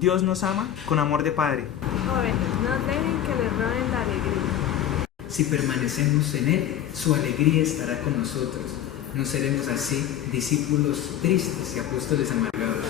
Dios nos ama con amor de Padre. Jóvenes, no dejen que les roben la alegría. Si permanecemos en Él, su alegría estará con nosotros. No seremos así discípulos tristes y apóstoles amargados.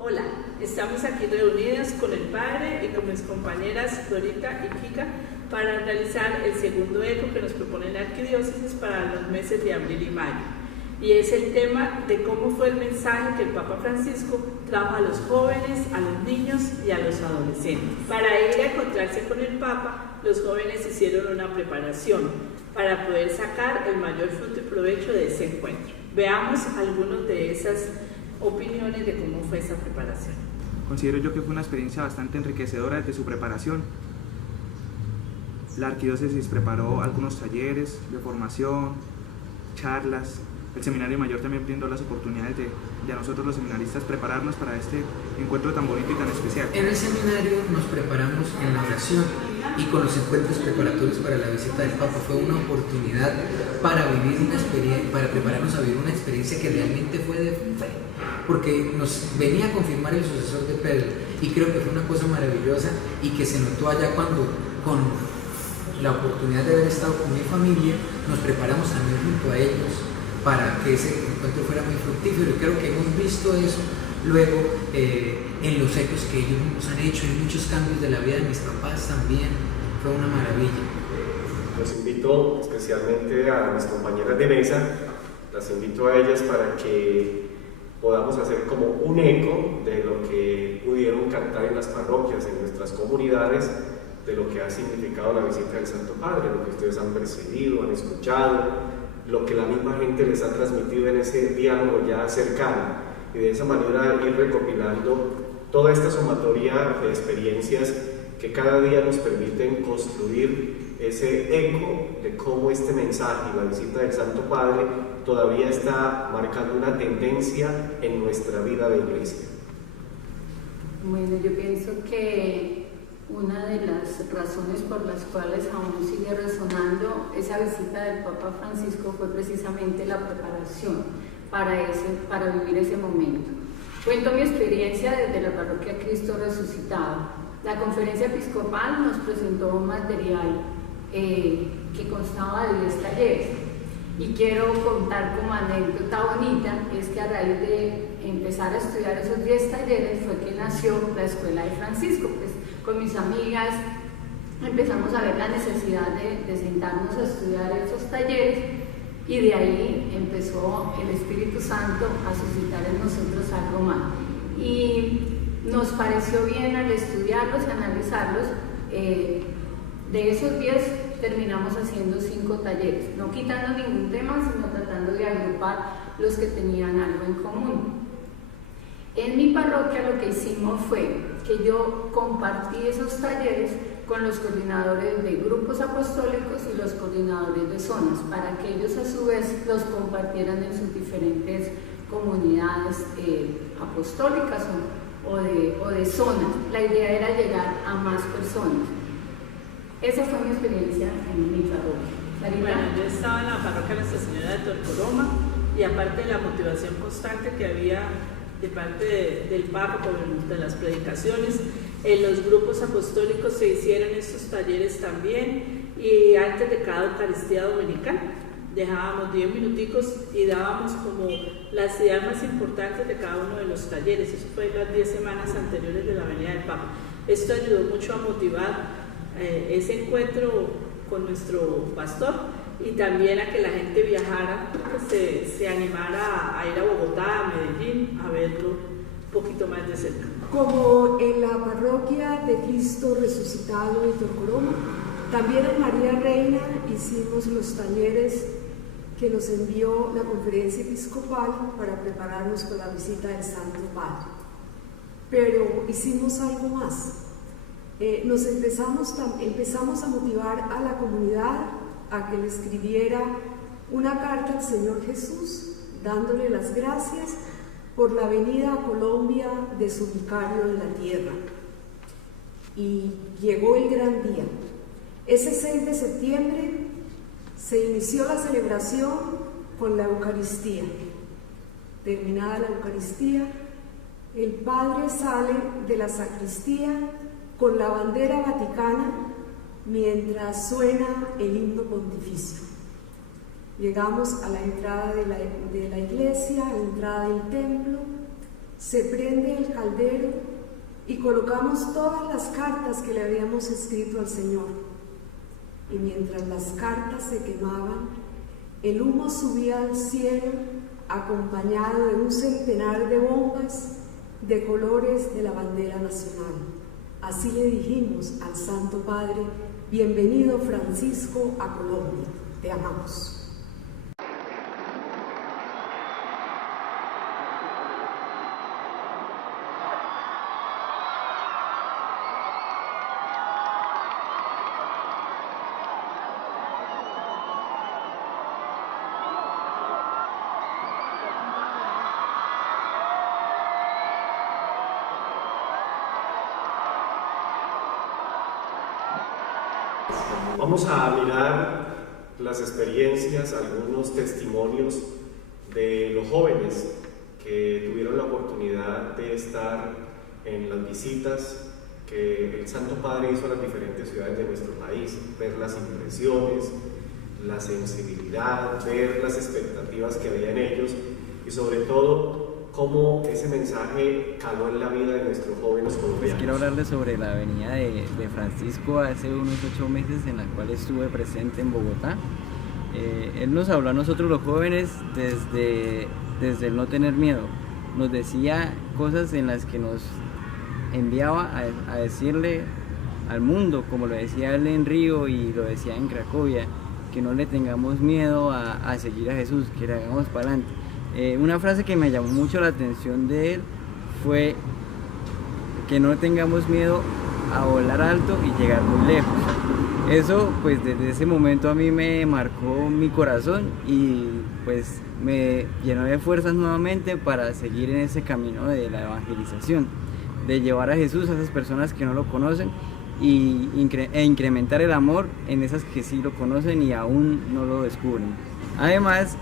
Hola, estamos aquí reunidas con el Padre y con mis compañeras Dorita y Kika para realizar el segundo eco que nos propone la Arquidiócesis para los meses de abril y mayo. Y es el tema de cómo fue el mensaje que el Papa Francisco trajo a los jóvenes, a los niños y a los adolescentes. Para ir a encontrarse con el Papa, los jóvenes hicieron una preparación para poder sacar el mayor fruto y provecho de ese encuentro. Veamos algunas de esas opiniones de cómo fue esa preparación. Considero yo que fue una experiencia bastante enriquecedora desde su preparación. La Arquidiócesis preparó algunos talleres de formación, charlas. El Seminario Mayor también brindó las oportunidades de a nosotros los seminaristas prepararnos para este encuentro tan bonito y tan especial. En el seminario nos preparamos en la oración y con los encuentros preparatorios para la visita del Papa. Fue una oportunidad para vivir una experiencia, para prepararnos a vivir una experiencia que realmente fue de fe, porque nos venía a confirmar el sucesor de Pedro, y creo que fue una cosa maravillosa y que se notó allá cuando, con la oportunidad de haber estado con mi familia, nos preparamos también junto a ellos para que ese encuentro fuera muy fructífero, y creo que hemos visto eso luego en los ecos que ellos nos han hecho, en muchos cambios de la vida de mis papás también. Fue una maravilla. Los invito especialmente a mis compañeras de mesa, las invito a ellas para que podamos hacer como un eco de lo que pudieron cantar en las parroquias, en nuestras comunidades, de lo que ha significado la visita del Santo Padre, lo que ustedes han percibido, han escuchado, lo que la misma gente les ha transmitido en ese diálogo ya cercano, y de esa manera ir recopilando toda esta sumatoria de experiencias que cada día nos permiten construir ese eco de cómo este mensaje y la visita del Santo Padre todavía está marcando una tendencia en nuestra vida de iglesia. Bueno, yo pienso que una de las razones por las cuales aún sigue resonando esa visita del Papa Francisco fue precisamente la preparación para vivir ese momento. Cuento mi experiencia desde la parroquia Cristo Resucitado. La conferencia episcopal nos presentó un material que constaba de 10 talleres, y quiero contar como anécdota bonita es que a raíz de empezar a estudiar esos 10 talleres fue que nació la Escuela de Francisco. Pues con mis amigas empezamos a ver la necesidad de sentarnos a estudiar esos talleres, y de ahí empezó el Espíritu Santo a suscitar en nosotros algo más. Y nos pareció bien al estudiarlos y analizarlos. De esos 10 terminamos haciendo 5 talleres, no quitando ningún tema, sino tratando de agrupar los que tenían algo en común. En mi parroquia lo que hicimos fue que yo compartí esos talleres con los coordinadores de grupos apostólicos y los coordinadores de zonas, para que ellos a su vez los compartieran en sus diferentes comunidades apostólicas o de zonas. La idea era llegar a más personas. Esa fue mi experiencia en mi parroquia. Bueno, yo estaba en la parroquia Nuestra Señora de Torcoroma, y aparte de la motivación constante que había de parte del Papa de las predicaciones, en los grupos apostólicos se hicieron estos talleres también, y antes de cada Eucaristía Dominical dejábamos 10 minuticos y dábamos como las ideas más importantes de cada uno de los talleres. Eso fue las 10 semanas anteriores de la venida del Papa. Esto ayudó mucho a motivar ese encuentro con nuestro pastor, y también a que la gente viajara, pues se animara a ir a Bogotá, a Medellín, a verlo un poquito más de cerca. Como en la parroquia de Cristo Resucitado de Torcoroma, también en María Reina hicimos los talleres que nos envió la conferencia episcopal para prepararnos con la visita del Santo Padre. Pero hicimos algo más. Empezamos a motivar a la comunidad a que le escribiera una carta al Señor Jesús dándole las gracias por la venida a Colombia de su vicario en la tierra. Y llegó el gran día. Ese 6 de septiembre se inició la celebración con la Eucaristía. Terminada la Eucaristía, el Padre sale de la sacristía con la bandera vaticana mientras suena el himno pontificio. Llegamos a la entrada de la iglesia, a la entrada del templo, se prende el caldero y colocamos todas las cartas que le habíamos escrito al Señor. Y mientras las cartas se quemaban, el humo subía al cielo acompañado de un centenar de bombas de colores de la bandera nacional. Así le dijimos al Santo Padre: bienvenido Francisco a Colombia, te amamos. Vamos a mirar las experiencias, algunos testimonios de los jóvenes que tuvieron la oportunidad de estar en las visitas que el Santo Padre hizo a las diferentes ciudades de nuestro país, ver las impresiones, la sensibilidad, ver las expectativas que había en ellos y sobre todo cómo ese mensaje caló en la vida de nuestros jóvenes colombianos. Quiero hablarles sobre la venida de Francisco hace unos 8 meses en la cual estuve presente en Bogotá. Él nos habló a nosotros los jóvenes desde el no tener miedo. Nos decía cosas en las que nos enviaba a decirle al mundo, como lo decía él en Río y lo decía en Cracovia, que no le tengamos miedo a seguir a Jesús, que le hagamos para adelante. Una frase que me llamó mucho la atención de él fue que no tengamos miedo a volar alto y llegar muy lejos. Eso pues desde ese momento a mí me marcó mi corazón y pues me llenó de fuerzas nuevamente para seguir en ese camino de la evangelización, de llevar a Jesús a esas personas que no lo conocen e incrementar el amor en esas que sí lo conocen y aún no lo descubren. Además,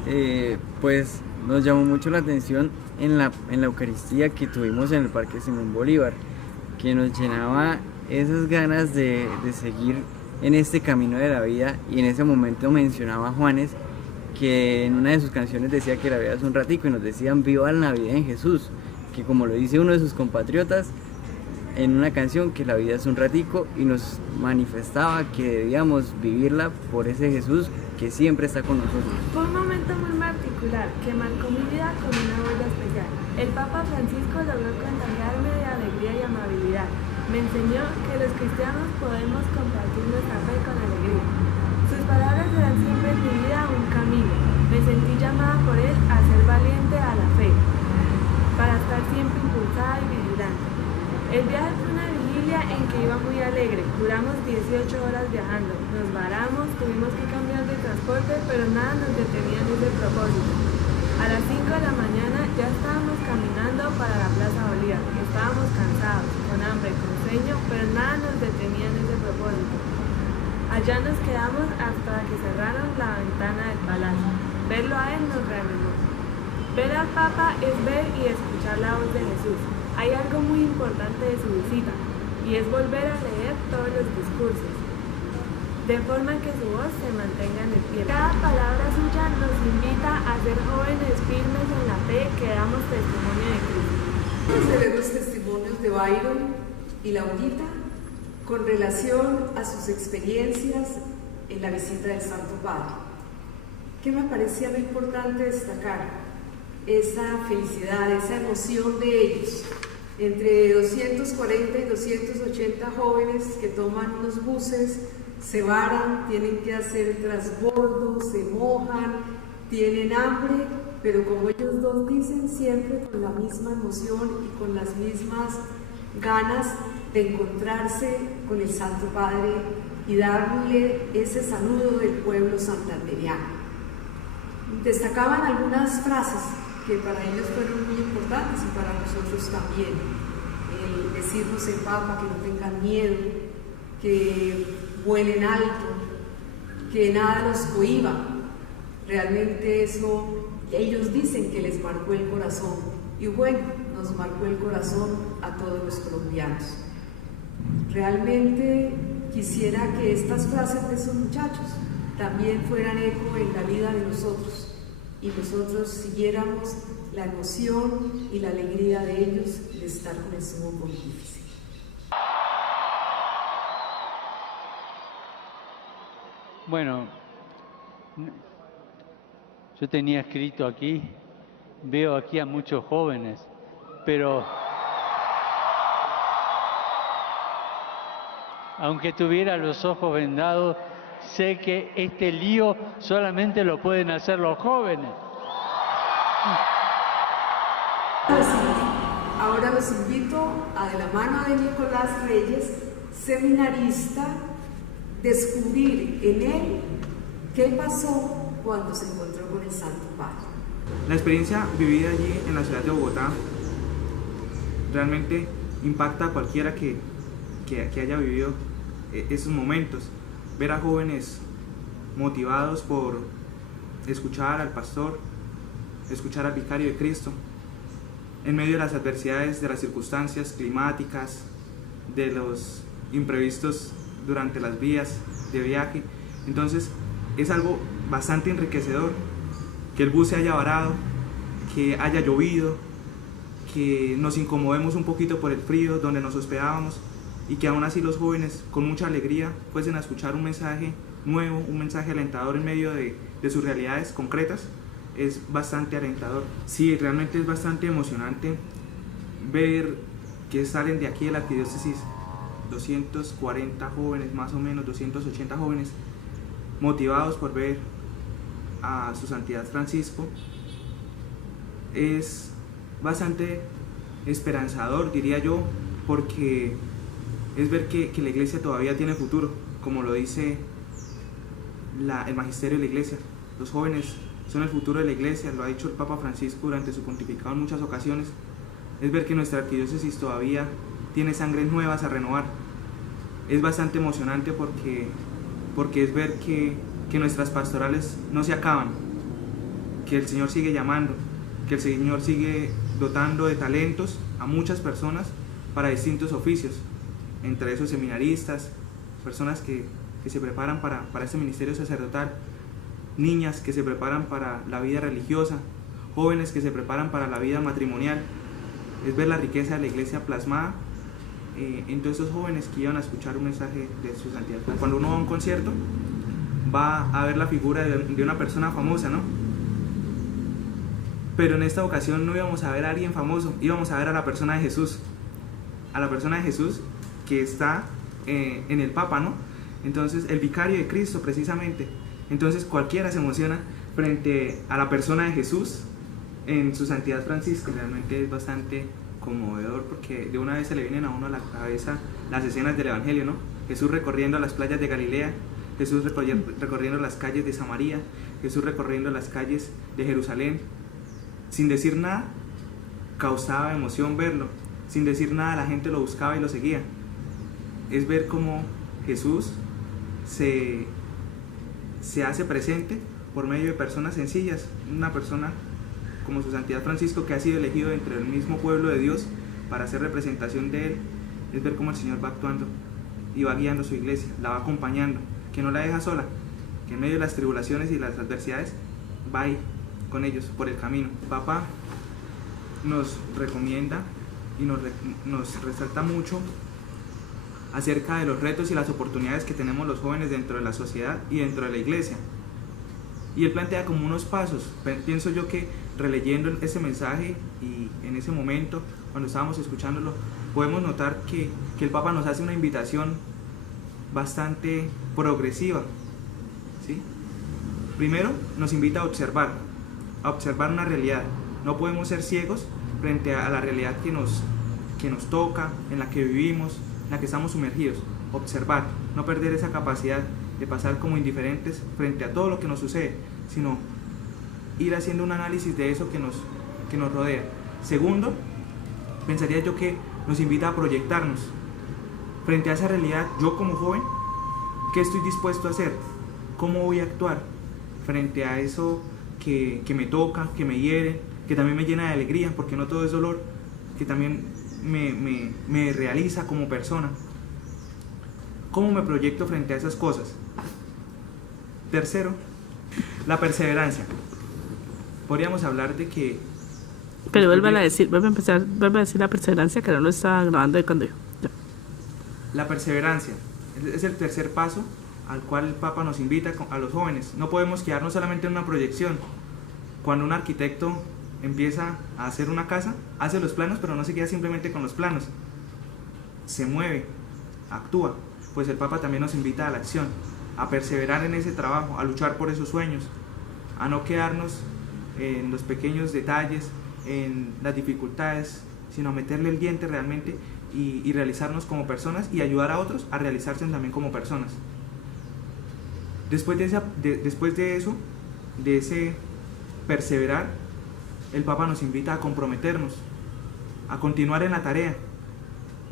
pues nos llamó mucho la atención en la Eucaristía que tuvimos en el Parque Simón Bolívar, que nos llenaba esas ganas de seguir en este camino de la vida. Y en ese momento mencionaba a Juanes, que en una de sus canciones decía que la vida es un ratico y nos decían viva la Navidad en Jesús, que como lo dice uno de sus compatriotas en una canción, que la vida es un ratico, y nos manifestaba que debíamos vivirla por ese Jesús que siempre está con nosotros. Fue un momento muy particular que marcó mi vida con una huella especial. El Papa Francisco logró contagiarme de alegría y amabilidad. Me enseñó que los cristianos podemos compartir nuestra fe con alegría. Sus palabras eran siempre en mi vida un camino. Me sentí llamada por él a ser valiente a la fe, para estar siempre impulsada y vigilante. El viaje fue una vigilia en que iba muy alegre. Duramos 18 horas viajando. Nos varamos, tuvimos que cambiar de transporte, pero nada nos detenía en ese propósito. A las 5 de la mañana ya estábamos caminando para la Plaza Bolívar. Estábamos cansados, con hambre, con sueño, pero nada nos detenía en ese propósito. Allá nos quedamos hasta que cerraron la ventana del palacio. Verlo a él nos reanimó. Ver al Papa es ver y escuchar la voz de Jesús. Hay algo muy importante de su visita, y es volver a leer todos los discursos, de forma que su voz se mantenga en el pie. Cada palabra suya nos invita a ser jóvenes firmes en la fe que damos testimonio de Cristo. Vamos a ver los testimonios de Byron y Laurita con relación a sus experiencias en la visita del Santo Padre. ¿Qué me parecía lo importante destacar? Esa felicidad, esa emoción de ellos, entre 240 y 280 jóvenes que toman unos buses, se varan, tienen que hacer transbordo, se mojan, tienen hambre, pero como ellos dos dicen, siempre con la misma emoción y con las mismas ganas de encontrarse con el Santo Padre y darle ese saludo del pueblo santanderiano. Destacaban algunas frases que para ellos fueron muy importantes y para nosotros también. El decirnos el Papa que no tengan miedo, que vuelen alto, que nada los cohiba. Realmente eso ellos dicen que les marcó el corazón, y bueno, nos marcó el corazón a todos los colombianos. Realmente quisiera que estas frases de esos muchachos también fueran eco en la vida de nosotros, y nosotros siguiéramos la emoción y la alegría de ellos de estar con el Sumo Pontífice. Bueno, yo tenía escrito aquí, veo aquí a muchos jóvenes, pero aunque tuviera los ojos vendados, sé que este lío solamente lo pueden hacer los jóvenes. Ahora los invito a, de la mano de Nicolás Reyes, seminarista, descubrir en él qué pasó cuando se encontró con el Santo Padre. La experiencia vivida allí en la ciudad de Bogotá realmente impacta a cualquiera que haya vivido esos momentos. Ver a jóvenes motivados por escuchar al pastor, escuchar al vicario de Cristo, en medio de las adversidades, de las circunstancias climáticas, de los imprevistos durante las vías de viaje. Entonces es algo bastante enriquecedor que el bus se haya varado, que haya llovido, que nos incomodemos un poquito por el frío donde nos hospedábamos, y que aún así los jóvenes con mucha alegría fuesen a escuchar un mensaje nuevo, un mensaje alentador en medio de sus realidades concretas. Es bastante alentador. Sí, realmente es bastante emocionante ver que salen de aquí de la arquidiócesis 240 jóvenes, más o menos 280 jóvenes, motivados por ver a su santidad Francisco. Es bastante esperanzador, diría yo, porque es ver que la iglesia todavía tiene futuro, como lo dice el magisterio de la iglesia. Los jóvenes son el futuro de la iglesia, lo ha dicho el Papa Francisco durante su pontificado en muchas ocasiones. Es ver que nuestra arquidiócesis todavía tiene sangres nuevas a renovar. Es bastante emocionante porque es ver que nuestras pastorales no se acaban, que el Señor sigue llamando, que el Señor sigue dotando de talentos a muchas personas para distintos oficios, entre esos seminaristas, personas que se preparan para este ministerio sacerdotal, niñas que se preparan para la vida religiosa, jóvenes que se preparan para la vida matrimonial. Es ver la riqueza de la iglesia plasmada en todos esos jóvenes que iban a escuchar un mensaje de su santidad. Cuando uno va a un concierto, va a ver la figura de una persona famosa, ¿no? Pero en esta ocasión no íbamos a ver a alguien famoso, íbamos a ver a la persona de Jesús, a la persona de Jesús que está en el Papa, ¿no? Entonces, el vicario de Cristo, precisamente. Entonces, cualquiera se emociona frente a la persona de Jesús en su santidad Francisco. Realmente es bastante conmovedor, porque de una vez se le vienen a uno a la cabeza las escenas del Evangelio, ¿no? Jesús recorriendo las playas de Galilea, Jesús recorriendo las calles de Samaria, Jesús recorriendo las calles de Jerusalén. Sin decir nada, causaba emoción verlo. Sin decir nada, la gente lo buscaba y lo seguía. Es ver cómo Jesús se hace presente por medio de personas sencillas. Una persona como su santidad Francisco, que ha sido elegido entre el mismo pueblo de Dios para hacer representación de él. Es ver cómo el Señor va actuando y va guiando su iglesia, la va acompañando, que no la deja sola, que en medio de las tribulaciones y las adversidades va ahí con ellos por el camino. El Papa nos recomienda y nos resalta mucho acerca de los retos y las oportunidades que tenemos los jóvenes dentro de la sociedad y dentro de la iglesia. Y él plantea como unos pasos. Pienso yo que releyendo ese mensaje y en ese momento, cuando estábamos escuchándolo, podemos notar que el Papa nos hace una invitación bastante progresiva, ¿sí? Primero, nos invita a observar una realidad. No podemos ser ciegos frente a la realidad que nos toca, en la que vivimos, en la que estamos sumergidos. Observar, no perder esa capacidad de pasar como indiferentes frente a todo lo que nos sucede, sino ir haciendo un análisis de eso que nos rodea. Segundo, pensaría yo que nos invita a proyectarnos. Frente a esa realidad, yo como joven, ¿qué estoy dispuesto a hacer? ¿Cómo voy a actuar frente a eso que me toca, que me hiere, que también me llena de alegría, porque no todo es dolor, que también me realiza como persona? ¿Cómo me proyecto frente a esas cosas? Tercero, la perseverancia. Podríamos hablar de que... Pero vuelve a decir la perseverancia, que no lo estaba grabando de cuando yo. Ya. La perseverancia es el tercer paso al cual el Papa nos invita a los jóvenes. No podemos quedarnos solamente en una proyección. Cuando un arquitecto empieza a hacer una casa, hace los planos, pero no se queda simplemente con los planos. Se mueve, actúa. Pues el Papa también nos invita a la acción, a perseverar en ese trabajo, a luchar por esos sueños, a no quedarnos en los pequeños detalles, en las dificultades, sino a meterle el diente realmente y realizarnos como personas y ayudar a otros a realizarse también como personas. Después de eso, de ese perseverar, el Papa nos invita a comprometernos, a continuar en la tarea,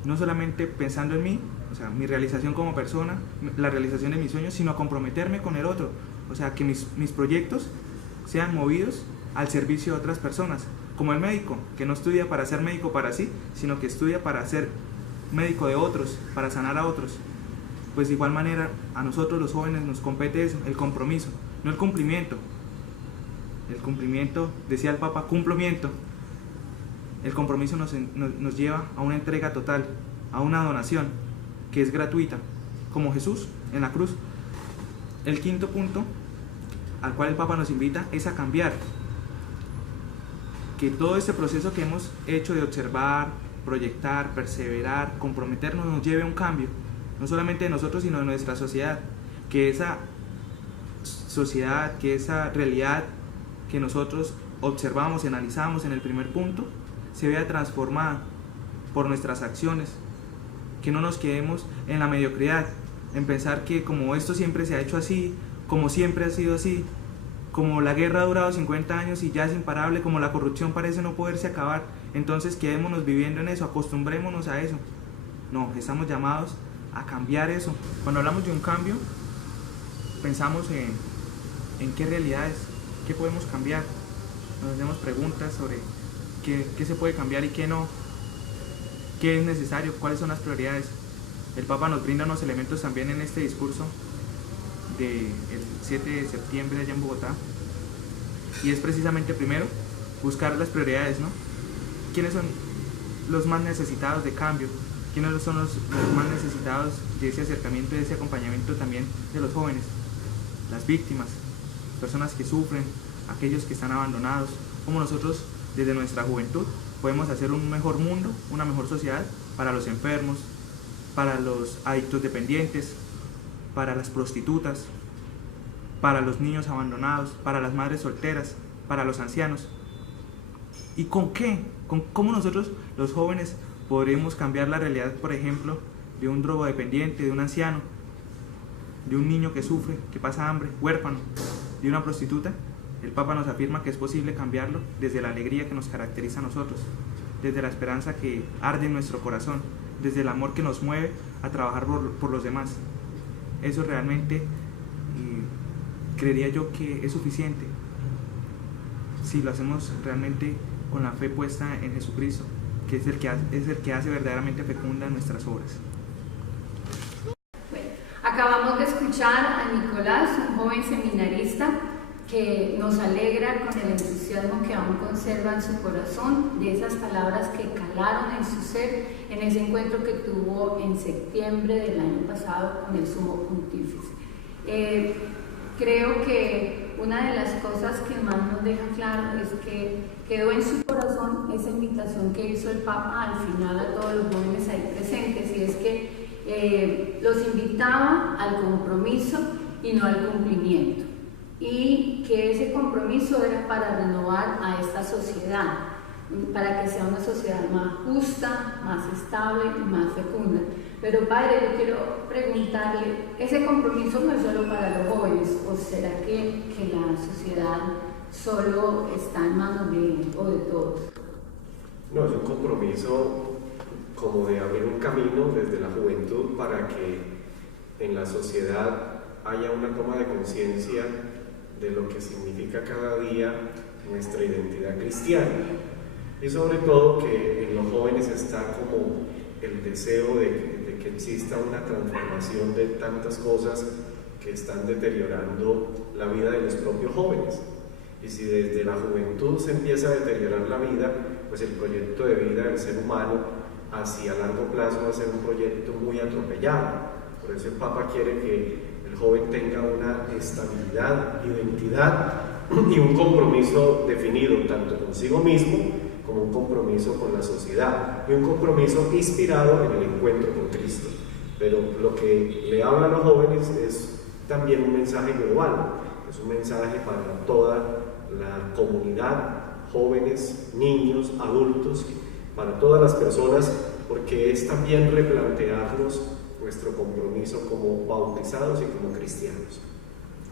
no solamente pensando en mí, o sea, mi realización como persona, la realización de mis sueños, sino a comprometerme con el otro, o sea, que mis proyectos sean movidos al servicio de otras personas, como el médico, que no estudia para ser médico para sí, sino que estudia para ser médico de otros, para sanar a otros. Pues de igual manera, a nosotros los jóvenes nos compete eso, el compromiso, no el cumplimiento. El cumplimiento, decía el Papa, cumplimiento. El compromiso nos lleva a una entrega total, a una donación, que es gratuita, como Jesús en la cruz. El quinto punto al cual el Papa nos invita es a cambiar. Que todo este proceso que hemos hecho de observar, proyectar, perseverar, comprometernos, nos lleve a un cambio, no solamente de nosotros, sino de nuestra sociedad. Que esa sociedad, que esa realidad que nosotros observamos y analizamos en el primer punto, se vea transformada por nuestras acciones. Que no nos quedemos en la mediocridad, en pensar que como esto siempre se ha hecho así, como siempre ha sido así, como la guerra ha durado 50 años y ya es imparable, como la corrupción parece no poderse acabar, entonces quedémonos viviendo en eso, acostumbrémonos a eso. No, estamos llamados a cambiar eso. Cuando hablamos de un cambio, pensamos en qué realidades, qué podemos cambiar. Nos hacemos preguntas sobre qué se puede cambiar y qué no, qué es necesario, cuáles son las prioridades. El Papa nos brinda unos elementos también en este discurso del 7 de septiembre allá en Bogotá, y es precisamente primero buscar las prioridades, ¿no? ¿Quiénes son los más necesitados de cambio? ¿Quiénes son los más necesitados de ese acercamiento, de ese acompañamiento también de los jóvenes? Las víctimas, personas que sufren, aquellos que están abandonados. Como nosotros desde nuestra juventud podemos hacer un mejor mundo, una mejor sociedad para los enfermos, para los adictos dependientes, para las prostitutas, para los niños abandonados, para las madres solteras, para los ancianos. ¿Y con qué? ¿Cómo nosotros, los jóvenes, podremos cambiar la realidad, por ejemplo, de un drogodependiente, de un anciano, de un niño que sufre, que pasa hambre, huérfano, de una prostituta? El Papa nos afirma que es posible cambiarlo desde la alegría que nos caracteriza a nosotros, desde la esperanza que arde en nuestro corazón, desde el amor que nos mueve a trabajar por los demás. Eso realmente creería yo que es suficiente si lo hacemos realmente con la fe puesta en Jesucristo, que es el que hace verdaderamente fecunda nuestras obras. Bueno, acabamos de escuchar a Nicolás, un joven seminarista que nos alegra con el entusiasmo que aún conserva en su corazón de esas palabras que calaron en su ser en ese encuentro que tuvo en septiembre del año pasado con el Sumo Pontífice. Creo que una de las cosas que más nos deja claro es que quedó en su corazón esa invitación que hizo el Papa al final a todos los jóvenes ahí presentes, y es que los invitaba al compromiso y no al cumplimiento, y que ese compromiso era para renovar a esta sociedad, para que sea una sociedad más justa, más estable y más fecunda. Pero padre, yo quiero preguntarle, ¿ese compromiso no es solo para los jóvenes, o será que la sociedad solo está en manos de él o de todos. No, es un compromiso como de abrir un camino desde la juventud para que en la sociedad haya una toma de conciencia de lo que significa cada día nuestra identidad cristiana. Y sobre todo que en los jóvenes está como el deseo de que exista una transformación de tantas cosas que están deteriorando la vida de los propios jóvenes. Y si desde la juventud se empieza a deteriorar la vida, pues el proyecto de vida del ser humano hacia largo plazo va a ser un proyecto muy atropellado. Por eso el Papa quiere que el joven tenga una estabilidad, identidad y un compromiso definido tanto consigo mismo como un compromiso con la sociedad y un compromiso inspirado en el encuentro con Cristo. Pero lo que le habla a los jóvenes es también un mensaje global, es un mensaje para toda la comunidad, jóvenes, niños, adultos, para todas las personas, porque es también replantearnos nuestro compromiso como bautizados y como cristianos.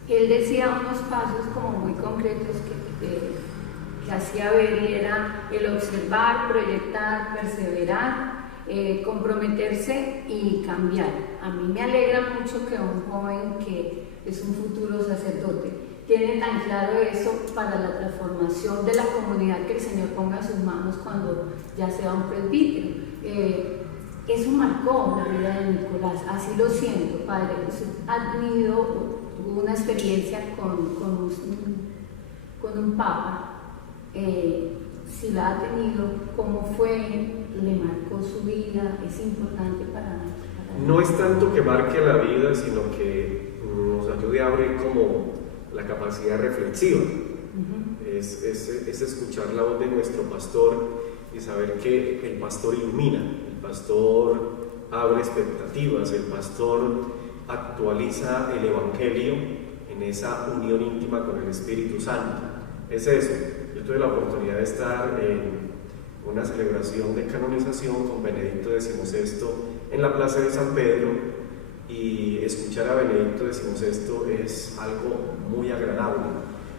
Él decía unos pasos como muy concretos que hacía ver, y era el observar, proyectar, perseverar, comprometerse y cambiar. A mí me alegra mucho que un joven que es un futuro sacerdote tiene tan claro eso para la transformación de la comunidad que el Señor ponga en sus manos cuando ya sea un presbítero. Eso marcó la vida de Nicolás, así lo siento, padre. Usted ha tenido una experiencia con un papa, si la ha tenido, ¿cómo fue? ¿Le marcó su vida? ¿Es importante para No es tanto que marque la vida, sino que nos ayude a abrir como la capacidad reflexiva. Es escuchar la voz de nuestro pastor y saber que el pastor ilumina, el pastor abre expectativas, el pastor actualiza el Evangelio en esa unión íntima con el Espíritu Santo. Es eso. Yo tuve la oportunidad de estar en una celebración de canonización con Benedicto XVI en la Plaza de San Pedro, y escuchar a Benedicto XVI es algo muy agradable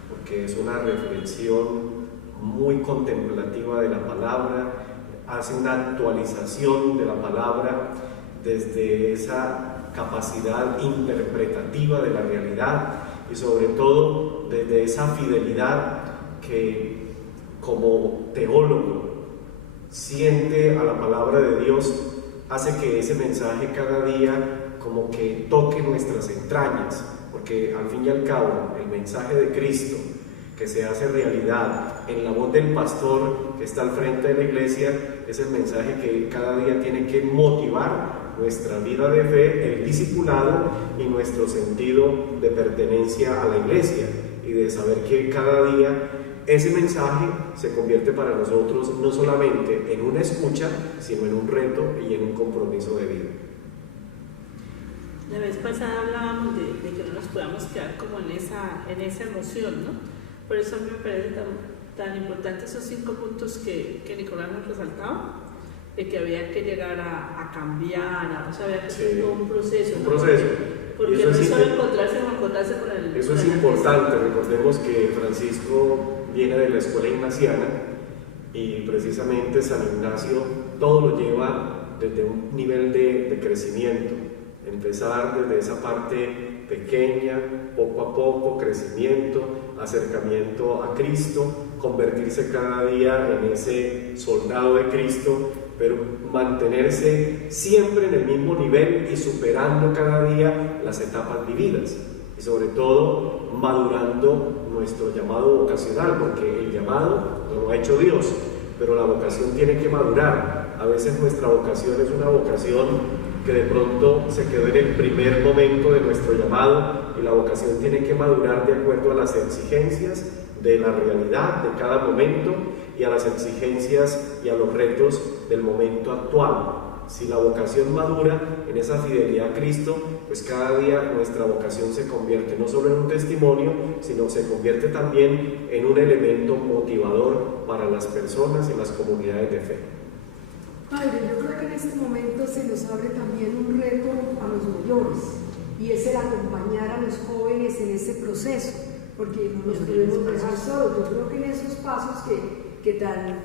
porque es una reflexión muy contemplativa de la palabra, hace una actualización de la palabra desde esa capacidad interpretativa de la realidad y sobre todo desde esa fidelidad que como teólogo siente a la palabra de Dios, hace que ese mensaje cada día como que toque nuestras entrañas, porque al fin y al cabo el mensaje de Cristo que se hace realidad en la voz del pastor que está al frente de la iglesia es el mensaje que cada día tiene que motivar nuestra vida de fe, el discipulado y nuestro sentido de pertenencia a la iglesia, y de saber que cada día ese mensaje se convierte para nosotros no solamente en una escucha, sino en un reto y en un compromiso de vida. La vez pasada hablábamos de que no nos podamos quedar como en esa emoción, ¿no? Por eso a mí me parece tan importante esos 5 puntos que Nicolás nos resaltaba, de que había que llegar a cambiar, o sea, había que hacer un proceso. Un proceso. Porque no es solo encontrarse con el... Eso es importante. Recordemos que Francisco viene de la escuela ignaciana y precisamente San Ignacio todo lo lleva desde un nivel de crecimiento. Empezar desde esa parte pequeña, poco a poco, crecimiento, acercamiento a Cristo, convertirse cada día en ese soldado de Cristo, pero mantenerse siempre en el mismo nivel y superando cada día las etapas vividas y sobre todo madurando nuestro llamado vocacional, porque el llamado no lo ha hecho Dios, pero la vocación tiene que madurar. A veces nuestra vocación es una vocación que de pronto se quedó en el primer momento de nuestro llamado, y la vocación tiene que madurar de acuerdo a las exigencias de la realidad de cada momento y a las exigencias y a los retos del momento actual. Si la vocación madura en esa fidelidad a Cristo, pues cada día nuestra vocación se convierte no solo en un testimonio, sino se convierte también en un elemento motivador para las personas y las comunidades de fe. Padre, yo creo que en este momento se nos abre también un reto a los mayores, y es el acompañar a los jóvenes en este proceso. porque no nos podemos dejar solos. Yo creo que en esos pasos que tan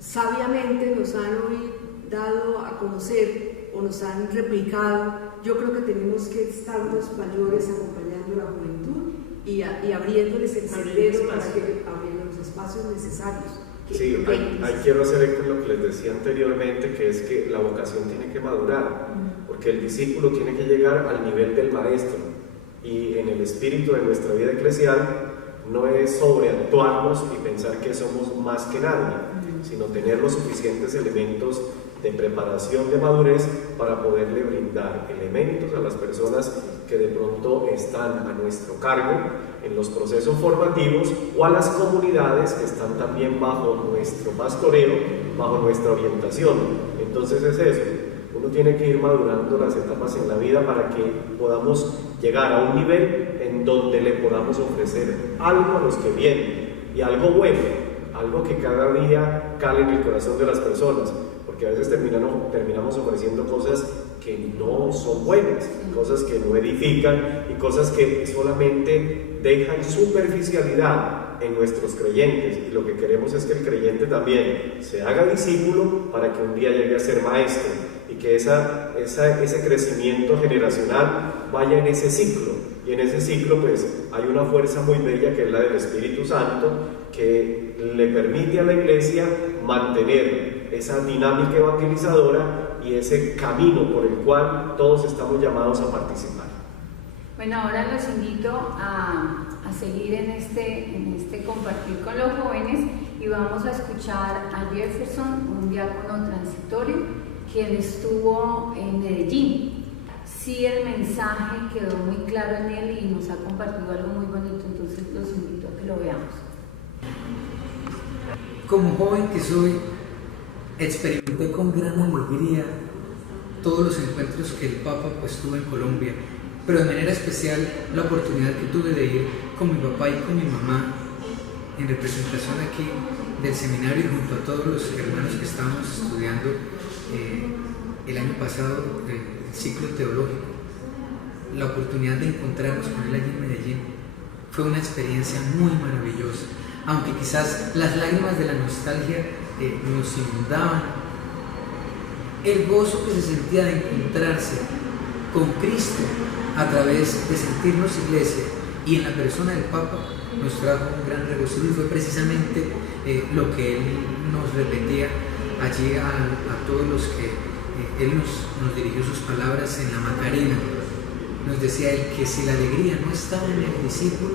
sabiamente nos han hoy dado a conocer o nos han replicado, yo creo que tenemos que estar los mayores acompañando a la juventud y abriéndoles el sendero para que abriendo los espacios necesarios. Sí, ahí quiero hacer eco en lo que les decía anteriormente, que es que la vocación tiene que madurar, porque el discípulo tiene que llegar al nivel del maestro, y en el espíritu de nuestra vida eclesial no es sobreactuarnos y pensar que somos más que nadie, sino tener los suficientes elementos de preparación, de madurez, para poderle brindar elementos a las personas que de pronto están a nuestro cargo en los procesos formativos, o a las comunidades que están también bajo nuestro pastoreo, bajo nuestra orientación. Entonces es eso, uno tiene que ir madurando las etapas en la vida para que podamos llegar a un nivel en donde le podamos ofrecer algo a los que vienen, y algo bueno, algo que cada día cale en el corazón de las personas, porque a veces terminamos ofreciendo cosas que no son buenas, cosas que no edifican y cosas que solamente dejan superficialidad en nuestros creyentes, y lo que queremos es que el creyente también se haga discípulo para que un día llegue a ser maestro, y que ese crecimiento generacional vaya en ese ciclo, y en ese ciclo pues hay una fuerza muy bella que es la del Espíritu Santo, que le permite a la iglesia mantener esa dinámica evangelizadora y ese camino por el cual todos estamos llamados a participar. Bueno, ahora los invito a seguir en este compartir con los jóvenes, y vamos a escuchar a Jefferson, un diácono transitorio, quien estuvo en Medellín. Sí, el mensaje quedó muy claro en él y nos ha compartido algo muy bonito, entonces los invito a que lo veamos. Como joven que soy, experimenté con gran alegría todos los encuentros que el Papa pues tuvo en Colombia, pero de manera especial la oportunidad que tuve de ir con mi papá y con mi mamá en representación aquí del seminario, junto a todos los hermanos que estábamos estudiando el año pasado el ciclo teológico. La oportunidad de encontrarnos con él allí en Medellín fue una experiencia muy maravillosa, aunque quizás las lágrimas de la nostalgia nos inundaban. El gozo que se sentía de encontrarse con Cristo a través de sentirnos iglesia y en la persona del Papa nos trajo un gran regocijo, y fue precisamente lo que él nos repetía allí a todos los que él nos dirigió sus palabras en la Macarena. Nos decía él que si la alegría no estaba en el discípulo,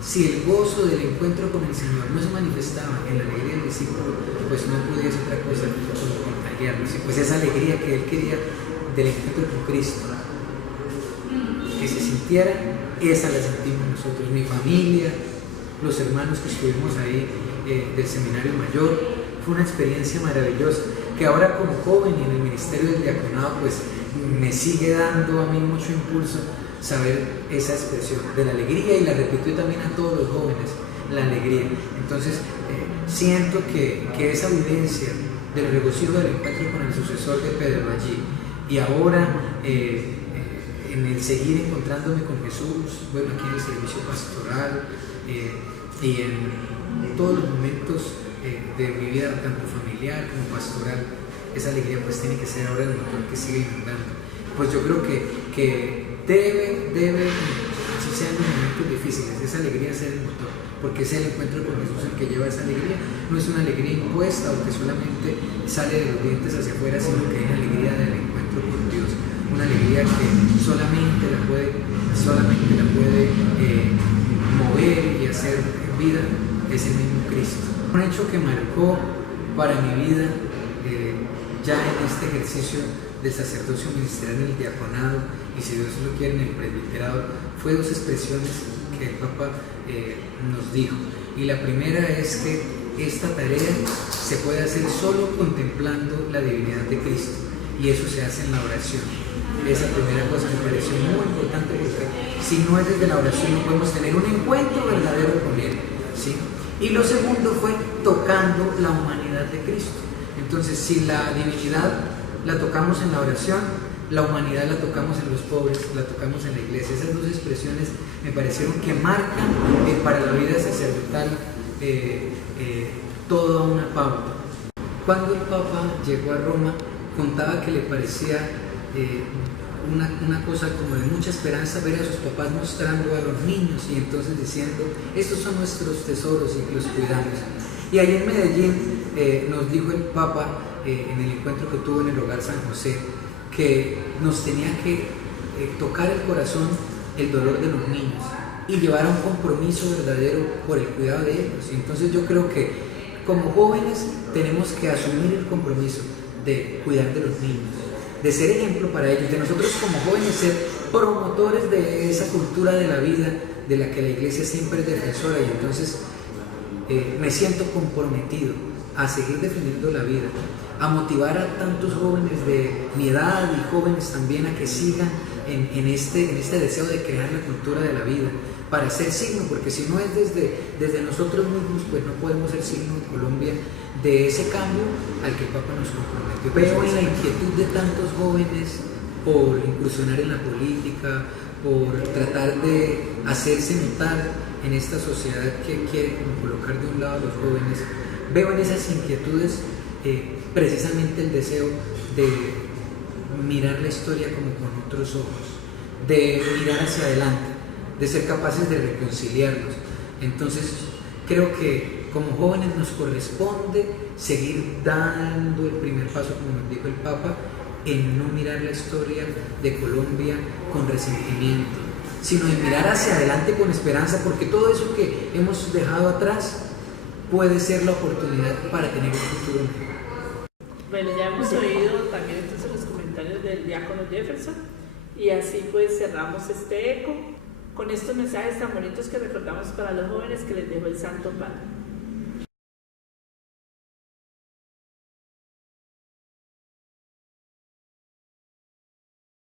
si el gozo del encuentro con el Señor no se manifestaba en la alegría del discípulo, pues no podía ser otra cosa como contagiarnos. Pues esa alegría que él quería del encuentro con Cristo, que se sintiera, esa la sentimos nosotros, mi familia, los hermanos que estuvimos ahí del seminario mayor. Fue una experiencia maravillosa que ahora como joven y en el ministerio del diaconado pues me sigue dando a mí mucho impulso saber esa expresión de la alegría, y la repitió también a todos los jóvenes, la alegría. Entonces siento que esa vivencia del regocijo del encuentro con el sucesor de Pedro allí, y ahora en el seguir encontrándome con Jesús, bueno, aquí en el servicio pastoral y en todos los momentos de mi vida, tanto familiar como pastoral, esa alegría pues tiene que ser ahora el motor que sigue inundando. Pues yo creo que debe, así sean los momentos difíciles, esa alegría ser el motor, porque es el encuentro con Jesús el que lleva esa alegría. No es una alegría impuesta o que solamente sale de los dientes hacia afuera, sino que hay una alegría del encuentro con Dios, una alegría que solamente la puede mover y hacer vida es el mismo Cristo. Un hecho que marcó para mi vida ya en este ejercicio del sacerdocio ministerial en el diaconado, y si Dios lo quiere en el presbiterado, fue dos expresiones que el Papa nos dijo. Y la primera es que esta tarea se puede hacer solo contemplando la divinidad de Cristo, y eso se hace en la oración. Esa primera cosa me pareció muy importante, porque si no es desde la oración no podemos tener un encuentro verdadero con Él, ¿sí? Y lo segundo fue tocando la humanidad de Cristo. Entonces, si la divinidad la tocamos en la oración, la humanidad la tocamos en los pobres, la tocamos en la iglesia. Esas dos expresiones me parecieron que marcan para la vida sacerdotal toda una pauta. Cuando el Papa llegó a Roma, contaba que le parecía una cosa como de mucha esperanza ver a sus papás mostrando a los niños y entonces diciendo, estos son nuestros tesoros y que los cuidamos. Y ahí en Medellín nos dijo el Papa en el encuentro que tuvo en el Hogar San José, que nos tenía que tocar el corazón el dolor de los niños y llevar a un compromiso verdadero por el cuidado de ellos. Y entonces yo creo que como jóvenes tenemos que asumir el compromiso de cuidar de los niños, de ser ejemplo para ellos, de nosotros como jóvenes ser promotores de esa cultura de la vida de la que la Iglesia siempre es defensora. Y entonces me siento comprometido a seguir defendiendo la vida, a motivar a tantos jóvenes de mi edad y jóvenes también a que sigan en este deseo de crear la cultura de la vida, para ser signo, porque si no es desde nosotros mismos, pues no podemos ser signo en Colombia de ese cambio al que el Papa nos comprometió. Veo en la inquietud de tantos jóvenes por incursionar en la política, por tratar de hacerse notar en esta sociedad que quiere como colocar de un lado a los jóvenes, veo en esas inquietudes precisamente el deseo de mirar la historia como con otros ojos, de mirar hacia adelante, de ser capaces de reconciliarnos. Entonces creo que como jóvenes nos corresponde seguir dando el primer paso, como nos dijo el Papa, en no mirar la historia de Colombia con resentimiento, sino en mirar hacia adelante con esperanza, porque todo eso que hemos dejado atrás puede ser la oportunidad para tener un futuro mejor. Bueno, ya hemos oído también entonces los comentarios del diácono Jefferson y así pues cerramos este eco con estos mensajes tan bonitos que recordamos para los jóvenes que les dejó el Santo Padre.